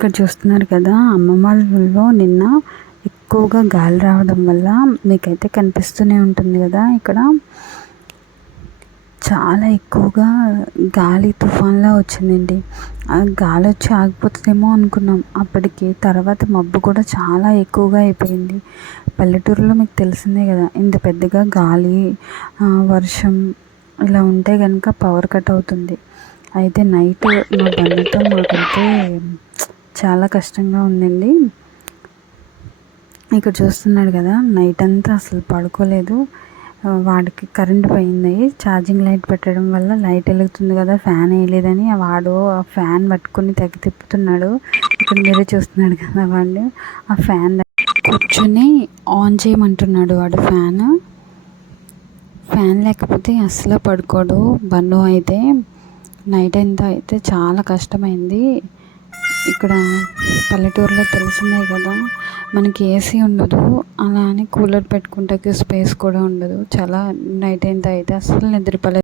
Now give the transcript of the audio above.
ఇక్కడ చూస్తున్నారు కదా, అమ్మమ్మ వాళ్ళ ఊళ్ళో నిన్న ఎక్కువగా గాలి రావడం వల్ల మీకైతే కనిపిస్తూనే ఉంటుంది కదా, ఇక్కడ చాలా ఎక్కువగా గాలి తుఫాన్లా వచ్చిందండి. ఆ గాలి వచ్చి ఆగిపోతుందేమో అనుకున్నాం. అప్పటికి తర్వాత మబ్బు కూడా చాలా ఎక్కువగా అయిపోయింది. పల్లెటూరులో మీకు తెలిసిందే కదా, ఇంత పెద్దగా గాలి వర్షం ఇలా ఉంటే కనుక పవర్ కట్ అవుతుంది. అయితే నైట్ మా బండితో మాకైతే చాలా కష్టంగా ఉందండి. ఇక్కడ చూస్తున్నాడు కదా, నైట్ అంతా అసలు పడుకోలేదు. వాడికి కరెంట్ పోయింది. ఛార్జింగ్ లైట్ పెట్టడం వల్ల లైట్ వెలుగుతుంది కదా, ఫ్యాన్ వేయలేదని వాడు ఆ ఫ్యాన్ పట్టుకుని తెగ తిప్పుతున్నాడు. ఇక్కడ మీరే చూస్తున్నాడు కదా, వాడు ఆ ఫ్యాన్ కూర్చొని ఆన్ చేయమంటున్నాడు. వాడు ఫ్యాన్ లేకపోతే అస్సలు పడుకోడు. బన్ను అయితే నైట్ అంతా అయితే చాలా కష్టమైంది. ఇక్కడ పల్లెటూరులో తెలిసిందే కదా, మనకి ఏసీ ఉండదు, అలా అని కూలర్ పెట్టుకుంటే స్పేస్ కూడా ఉండదు. చాలా నైట్ అంతా అయితే అస్సలు నిద్రపోలేదు.